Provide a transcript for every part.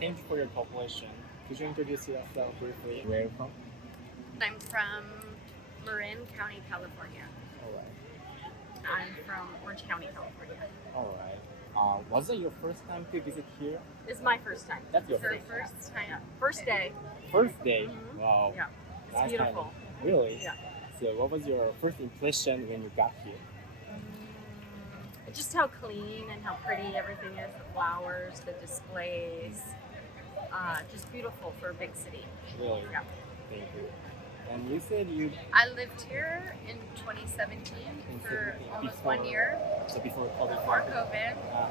Thank you for your cooperation. Could you introduce yourself briefly? Where are you from? I'm from Marin County, California. Alright. I'm from Orange County, California. Alright. Was it your first time to visit here? This is my first time. That's your Her first first time. First day. First day? Mhm. Wow. Yeah. It's Nice beautiful. time. Really? Yeah. So what was your first impression when you got here? Just how clean and how pretty everything is. The flowers, the displays. Just beautiful for a big city. Really? Yeah. Thank you. And you said you... I lived here in 2017 for almost 1 year So before COVID? before COVID. Uh,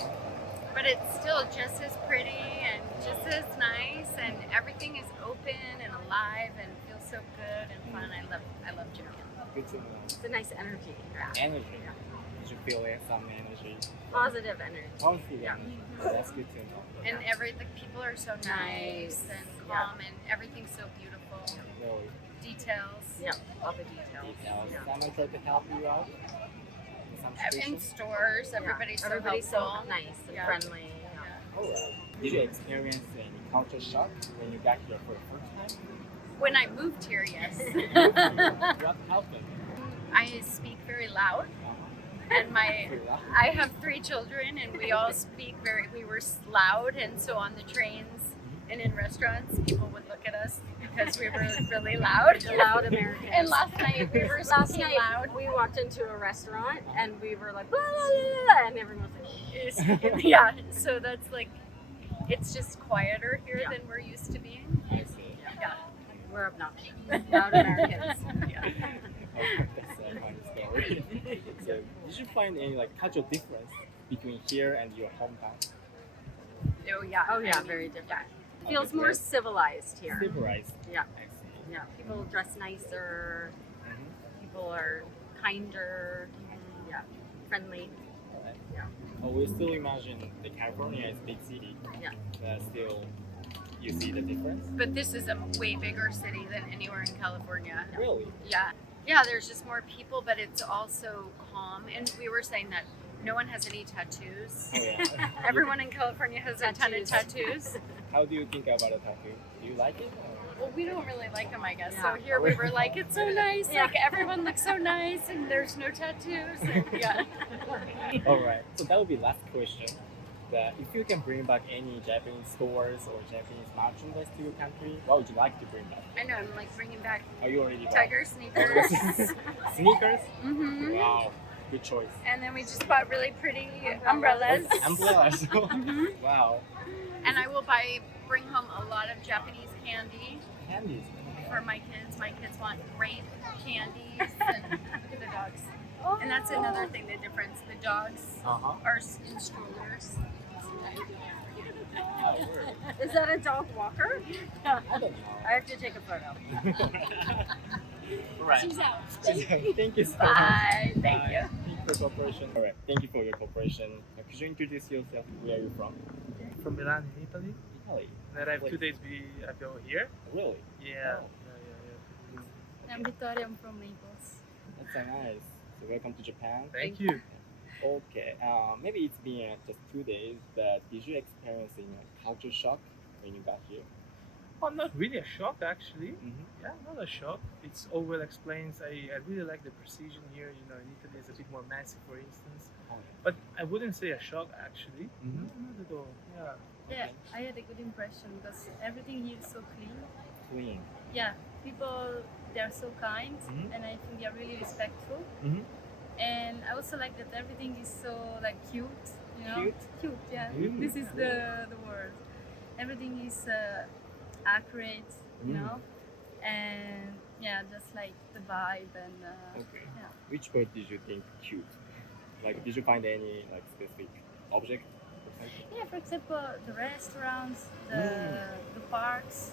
But it's still just as pretty and just as nice, and everything is open and alive and feels so good and fun. I love Japan. good to know. It's a nice energy. Yeah. Energy. Did you feel some energy? Positive energy. Positive Yeah. energy. That's good to know. And the people are so nice and calm, and everything's so beautiful. Really. Details. Yeah, all the details. Now, Yeah. someone tried to help you out? In some In situations? stores, everybody's so Everybody's helpful. so nice and Yeah. friendly. Alright. Did you experience any culture shock when you got here for the first time? When I moved here, yes. What happened? I speak very loud, and I have 3 children, and we all speak we were loud, and so on the trains and in restaurants, people would look at us because we were really loud. Loud Americans. And last night we were Last speaking night loud. we walked into a restaurant and we were like, blah, blah, blah, blah, and everyone was like, Yeah, so that's like, it's just quieter here Yeah. than we're used to being. I see. Yeah. we're obnoxious. Loud Americans. That's a funny story. So, did you find any cultural difference between here and your hometown? Oh yeah. Oh yeah, very different. Feels more civilized here. Civilized. Yeah. I see. Yeah, people dress nicer. Mhm. People are kinder. Yeah, friendly. Alright. Yeah. Oh, we still imagine that California is a big city. Yeah. Still, you see the difference? But this is a way bigger city than anywhere in California. Really? Yeah. Yeah, there's just more people, but it's also calm. And we were saying that no one has any tattoos. Oh, yeah. Everyone in California has a ton of tattoos. How do you think about a tattoo? Do you like it? Or? Well, we don't really like them, I guess. Yeah. So here we were like, it's so nice. Yeah. Like everyone looks so nice, and there's no tattoos. And, yeah. Alright, so that would be last question. That if you can bring back any Japanese stores or Japanese merchandise to your country, what would you like to bring back? I know, I'm like bringing back Are you already back? tiger sneakers. Sneakers? hmm Wow, good choice. And then we just bought really pretty umbrellas. Umbrellas. Mhm. Wow. And I will bring home a lot of Japanese candy Candies. for my kids. My kids want grape candies, and look at the dogs. And that's another thing, the difference. The dogs Uh-huh. are in strollers. Is that a dog walker? I don't know. I have to take a photo. Right. She's out. Thank you so much. Bye. Thank Bye. you. Thank you for cooperation. Alright, thank you for your cooperation. Could you introduce yourself? Where are you from? From Milan in Italy. Italy. Then I have 2 days ago here. Really? Yeah. Oh. I'm Victoria. I'm from Naples. That's so nice. So welcome to Japan. Thank you. Okay. Maybe it's been just 2 days, but did you experience a culture shock when you got here? Oh, not really a shock actually. Mm-hmm. Yeah, not a shock. It's all well explained. I really like the precision here. You know, in Italy it's a bit more messy, for instance. Oh, But I wouldn't say a shock actually. Mhm. No, not at all. Yeah. Yeah, I had a good impression because everything here is so clean. clean. Yeah, people they are so kind Mhm. and I think they are really respectful. Mhm. And I also like that everything is so like cute, you know. Cute? Cute, yeah. Mm. This is the word. Everything is accurate, you Mm. know. And yeah, just like the vibe and Okay. yeah. Which part did you think cute? Did you find any specific object? for example? Yeah, for example, the restaurants, the parks,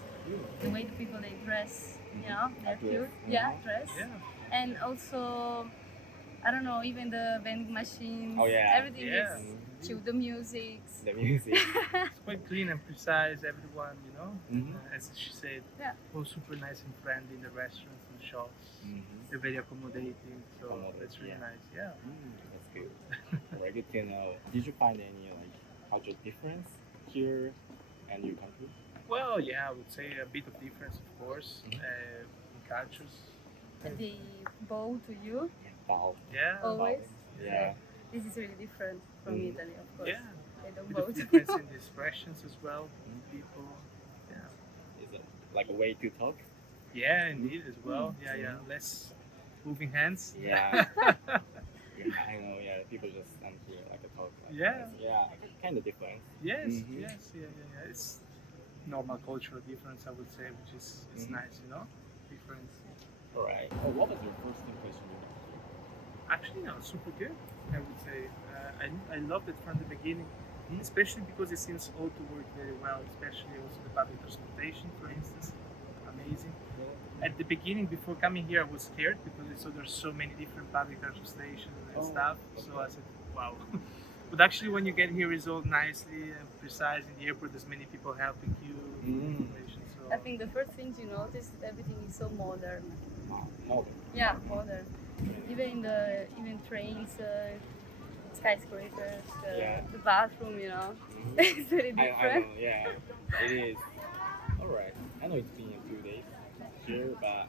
the way the people they dress, you know, they're Dress, cute. mhm. Yeah, dress. Yeah. And also, I don't know, even the vending machines. Oh, yeah. Everything Yeah. is cute. The music. The music. It's quite clean and precise. Everyone, you know. Mhm. As she said, Yeah. all super nice and friendly in the restaurants and shops. Mhm. They're very accommodating. So Accommodating, that's really yeah. nice. Yeah. That's good. Very good to know. Did you find any cultural difference here and your country? Well, yeah, I would say a bit of difference, of course, in cultures. They bow to you Wow. Yeah. always. Yeah. This is really different from Italy, of course. Yeah. They don't Bit bow of to difference in the expressions as well. People. Yeah. Is it like a way to talk? Yeah, indeed, as well. Yeah, yeah. Less moving hands. Yeah. Yeah, I know. Yeah, people just stand here like a talk. Like Yeah. this. Yeah, kind of different. Yes, Mhm. yes, yeah. It's normal cultural difference, I would say, which is it's nice, you know. Difference. All right. Oh, what was your first impression? Actually, no, super good. I would say I loved it from the beginning, especially because it seems all to work very well. Especially also the public transportation, for instance, amazing. At the beginning, before coming here, I was scared because I saw there's so many different public transportation and stuff. So I said, wow. But actually, when you get here, it's all nicely and precise. In the airport, there's many people helping you. Information, so. I think the first things you notice that everything is so modern. Modern. Yeah, modern. Even trains, skyscrapers, the bathroom, you know, it's very I different. know. Yeah, it is. All right. I know it's been a few days here, but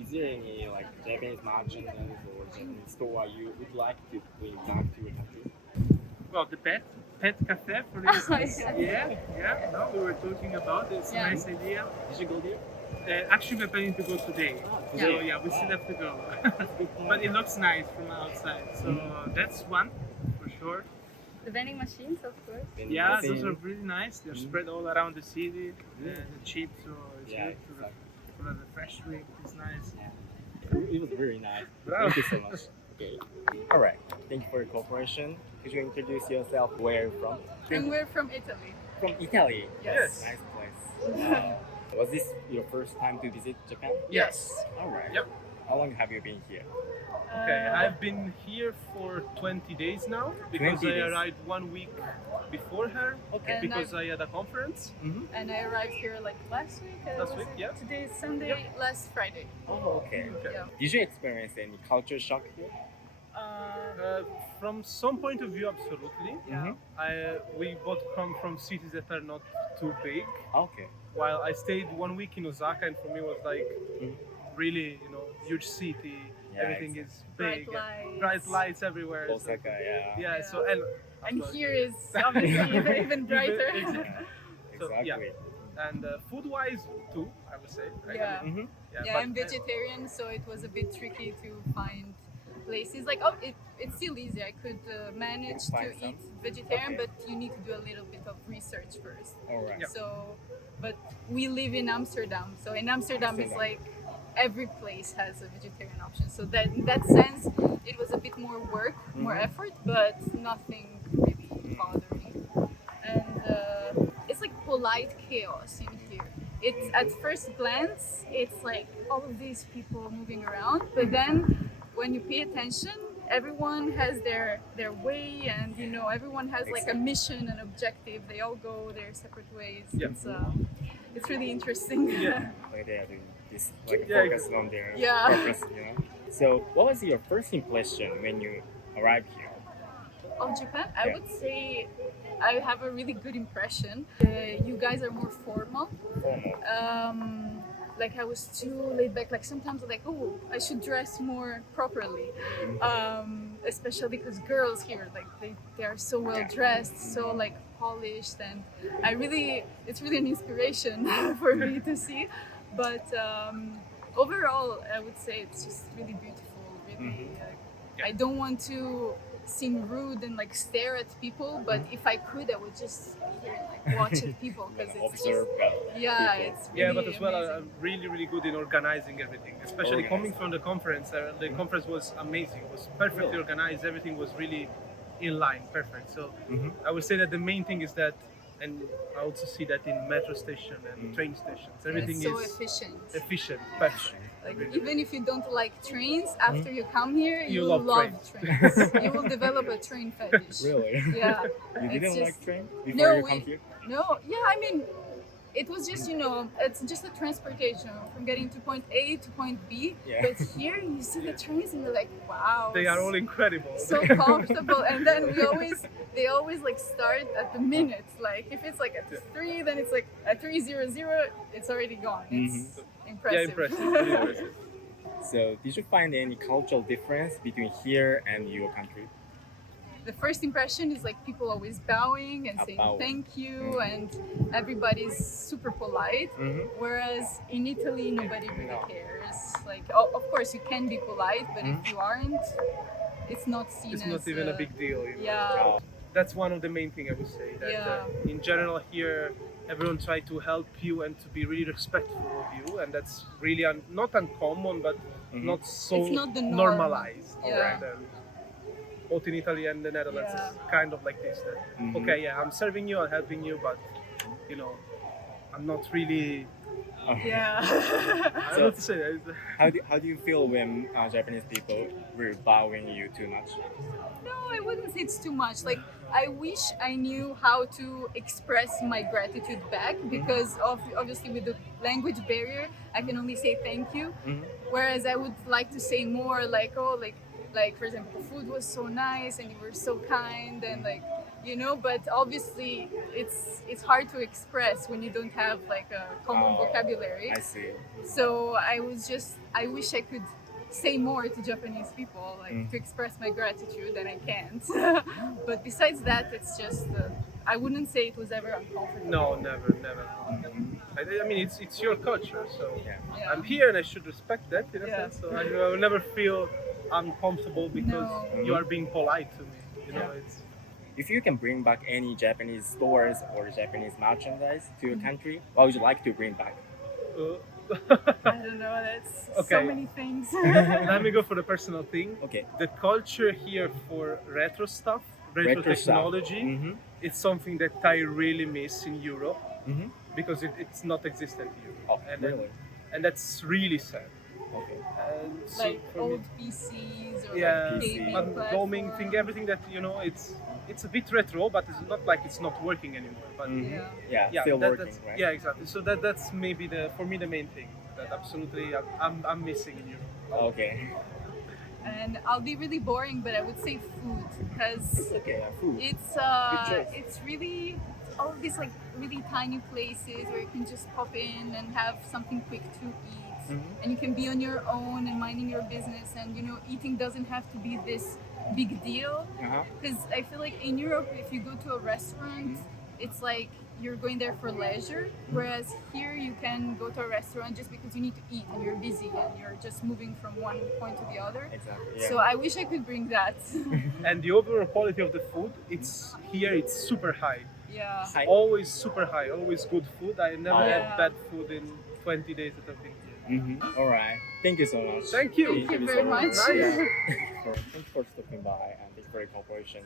is there any like Japanese merchandise or Japanese store you would like to bring back to your country? Well, the pet cafe, for instance. Yeah. No, we were talking about it. It's Yeah. a nice idea. Did you go there? Actually, we're planning to go today. So Today? yeah, we still have to go. But it looks nice from outside. So that's one for sure. The vending machines, of course. Vending Yeah, machine. those are really nice. They're spread all around the city. They're cheap, so it's Yeah, good for the fresh drink. It's nice. It was very nice. Wow. Thank you so much. Okay. All right. Thank you for your cooperation. Could you introduce yourself? Where are you from? And we're from Italy. From Italy. Yes. Nice place. Was this your first time to visit Japan? Yes. All right. Yep. How long have you been here? Okay, I've been here for 20 days now because 20 I days. arrived 1 week before her. Okay. And Because I had a conference. And I arrived here like last week. Last week, yeah. Today is Sunday. Last Friday. Oh, okay. Okay. Yeah. Did you experience any culture shock here? From some point of view, absolutely. Mhm. We both come from cities that are not too big. Okay. While I stayed 1 week in Osaka, and for me it was like Mhm. really, huge city. Yeah, Everything is Bright big, lights. bright lights everywhere. so- Osaka, yeah. Yeah. Yeah. So And absolutely. here is obviously even brighter. Exactly. So, Exactly. yeah. And food-wise too, I would say. Right? Yeah. Mhm. Yeah, but- I'm vegetarian, so it was a bit tricky to find places. Like, it's still easy. I could manage to Find some. eat vegetarian, Okay. but you need to do a little bit of research first. All right. Yeah. So, but we live in Amsterdam, so in Amsterdam, it's Amsterdam. like every place has a vegetarian option. So that in that sense, it was a bit more work, more Mhm. effort, but nothing really bothering. And it's like polite chaos in here. It's at first glance, it's like all of these people moving around, but then when you pay attention, everyone has their way, and everyone has like a mission, an objective. They all go their separate ways. Yeah. It's really interesting. Yeah. Like they are doing this, like Yeah, focus on their Yeah. purpose, So, what was your first impression when you arrived here? Of Japan, I Yeah. would say I have a really good impression. You guys are more formal. Formal. Like I was too laid back. Like sometimes I'm like, oh, I should dress more properly. Especially because girls here, like they are so well dressed, so like polished, and it's really an inspiration for me to see. But overall, I would say it's just really beautiful. Really, I don't want to seem rude and like stare at people, but if I could, I would just be here and like watch at people because it's Observe just, yeah, it's really Yeah, but as well, amazing. I'm really good in organizing everything. Especially coming from the conference, the conference was amazing. It was perfectly Really? organized. Everything was really in line, perfect. So Mhm. I would say that the main thing is that, and I also see that in metro station and train stations, everything It's so is efficient. efficient, perfect. Like even if you don't like trains, after you come here, You you love love trains. trains. You will develop a train fetish. Really? Yeah. You It's didn't just- like train before No, you come here? No, yeah, I mean, it was just, it's just a transportation from getting to point A to point B. Yeah. But here you see the trains and you're like, wow. They are all incredible. so comfortable. And then they always like start at the minute. Like if it's like at 3, then it's like at 3:00, it's already gone. It's impressive. Yeah, impressive. Really impressive. So, did you find any cultural difference between here and your country? The first impression is like people always bowing and saying Bowing. thank you, and everybody's super polite. Whereas in Italy, nobody really cares. Like, of course, you can be polite, but if you aren't, it's not seen It's as not even a big deal. Yeah. That's one of the main things I would say. That Yeah. in general here, everyone try to help you and to be really respectful of you, and that's really not uncommon, but not so It's not the norm. normalized. Yeah. And, both in Italy and the Netherlands, Yeah. it's kind of like this. That, okay, yeah, I'm serving you, I'm helping you, but I'm not really. Yeah. I don't know what to say. How do you feel when Japanese people were bowing you too much? No, I wouldn't say it's too much. Like, I wish I knew how to express my gratitude back, because obviously with the language barrier, I can only say thank you. Whereas I would like to say more, like, like for example, the food was so nice and you were so kind, and like, but obviously it's hard to express when you don't have like a common vocabulary. I see. So I wish I could say more to Japanese people, like to express my gratitude, and I can't. But besides that, it's just I wouldn't say it was ever uncomfortable. No, never. I mean, it's your culture, so Yeah. I'm here and I should respect that in a Yeah. sense. So I will never feel uncomfortable because No. you are being polite to me. Yeah. It's If you can bring back any Japanese stores or Japanese merchandise to your country, what would you like to bring back? I don't know. That's so Okay. many things. Let me go for the personal thing. Okay. The culture here for retro stuff, retro Retro stuff. technology, it's something that I really miss in Europe because it's not existent here. Oh, and really? and that's really sad. Okay. And so Like for me, old PCs or yeah, like gaming gaming thing, platforms. everything that it's a bit retro, but it's not like it's not working anymore. But Yeah. Yeah, still working, that's, right? yeah, exactly. So that's maybe for me the main thing that absolutely I'm missing in Europe. Okay. And I'll be really boring, but I would say food, because Okay, food. choice. it's really all of these like really tiny places where you can just pop in and have something quick to eat, and you can be on your own and minding your business, and eating doesn't have to be this big deal. Because I feel like in Europe, if you go to a restaurant, it's like you're going there for leisure, whereas here you can go to a restaurant just because you need to eat and you're busy and you're just moving from one point to the other. Exactly. Yeah. So I wish I could bring that. And the overall quality of the food, it's super high. Yeah. Always super high, always good food. I never had Yeah. bad food in 20 days that I've been here. All right. Thank you so much. Thank you. Thank you very much. Nice. Thanks for stopping by and thanks for your cooperation.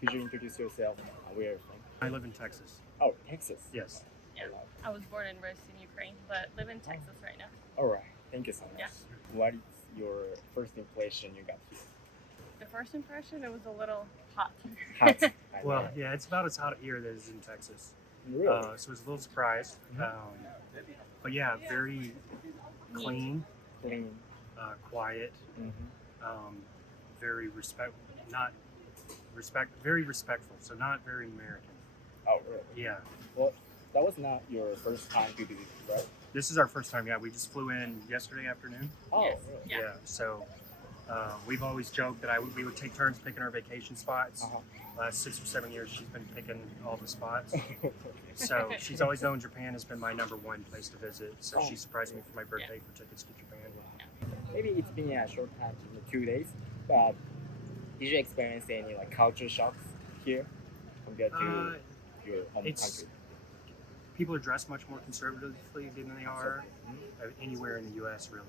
Could you introduce yourself? Where are you from? I live in Texas. Oh, Texas. Yes. I was born and raised in Ukraine, but live in Texas right now. All right. Thank you so much. Yeah. What is your first impression you got here? The first impression, it was a little hot. Hot. I Well, know. yeah, it's about as hot here as in Texas. Really? So it was a little surprised. But yeah, very clean, Clean. quiet, Mm-hmm. very very respectful. So not very American. Oh, really? Yeah. Well, that was not your first time to visit, right? This is our first time. Yeah, we just flew in yesterday afternoon. Oh, Yes. really? Yeah. So we've always joked that we would take turns picking our vacation spots. Uh-huh. Last 6 or 7 years, she's been picking all the spots. So she's always known Japan has been my #1 place to visit. So she surprised me for my birthday for tickets to Japan. Maybe it's been a short time, 2 days, but did you experience any like culture shocks here compared to your home It's- country? People are dressed much more conservatively than they are anywhere in the U.S. really.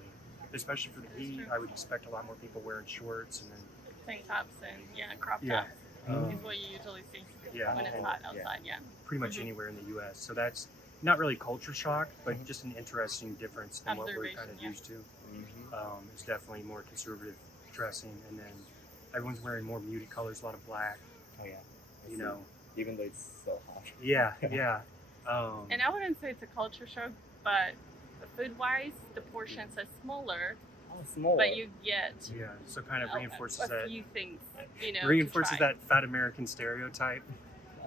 Especially for the heat, I would expect a lot more people wearing shorts and then Tank tops and crop Yeah. tops is what you usually see Yeah. when it's hot outside. Yeah. pretty much anywhere in the U.S. So that's not really culture shock, but just an interesting difference than what we're Observation, kind of yeah. used to. It's definitely more conservative dressing, and then everyone's wearing more muted colors, a lot of black. Oh yeah. I You see. know, Even though it's so hot. yeah, yeah. And I wouldn't say it's a culture shock, but food-wise, the portions are smaller, Oh, small. but you get Yeah, so kind of reinforces a that few things, you know. to reinforces try. that fat American stereotype.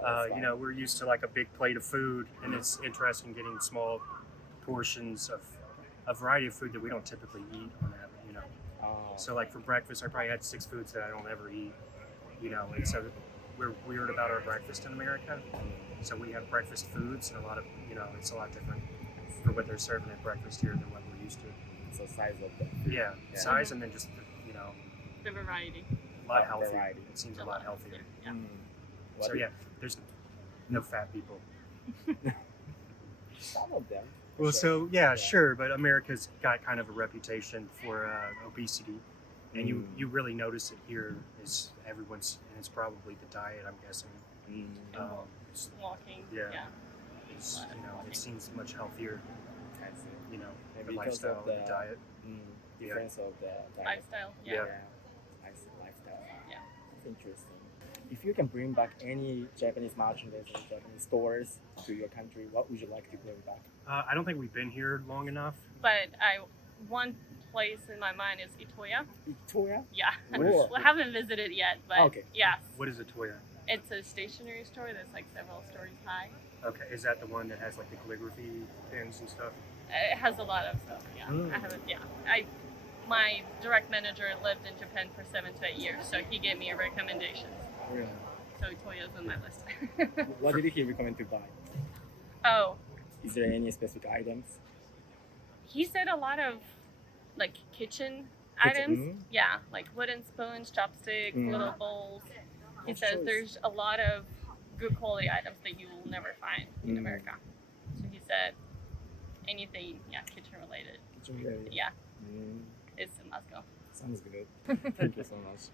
Oh, that's You know, we're used to like a big plate of food, and it's interesting getting small portions of a variety of food that we don't typically eat on average. You know, fine. so like for breakfast, I probably had 6 foods that I don't ever eat. You know, and so we're weird about our breakfast in America. So we have breakfast foods, and a lot of it's a lot different for what they're serving at breakfast here than what we're used to. So size of the Yeah, size and then just The variety. a lot healthier. Variety. It seems a lot healthier. Yeah. What So do- yeah, there's no fat people. Some of them. Well, Sure. so yeah, sure, but America's got kind of a reputation for obesity, and you really notice it here. Is everyone's, and it's probably the diet, I'm guessing. It's, Walking. Yeah. Yeah. it's, it seems much healthier. I see. The Maybe because lifestyle, of the the diet. difference of the diet. Lifestyle. Yeah. Yeah. I see. Lifestyle. Yeah. It's interesting. If you can bring back any Japanese merchandise or Japanese stores to your country, what would you like to bring back? I don't think we've been here long enough. But one place in my mind is Itoya. Victoria? Yeah. What is- We haven't visited yet, but Okay. yes. What is a Toya? It's a stationery store that's like several stories high. Okay, is that the one that has like the calligraphy pins and stuff? It has a lot of stuff. Yeah. Mm. I haven't. Yeah. My direct manager lived in Japan for 7 to 8 years, so he gave me a recommendation. Yeah. So Itoya's on my list. What did he recommend to buy? Oh, Is there any specific items? he said a lot of like kitchen Kitchen, items. mm. Yeah, like wooden spoons, chopsticks, Mm. little bowls. He Of says course. there's a lot of good quality items that you will never find in Mm. America. So he said anything, kitchen related. Kitchen related. Yeah, Mm, it's a must go. sounds good. Thank you so much.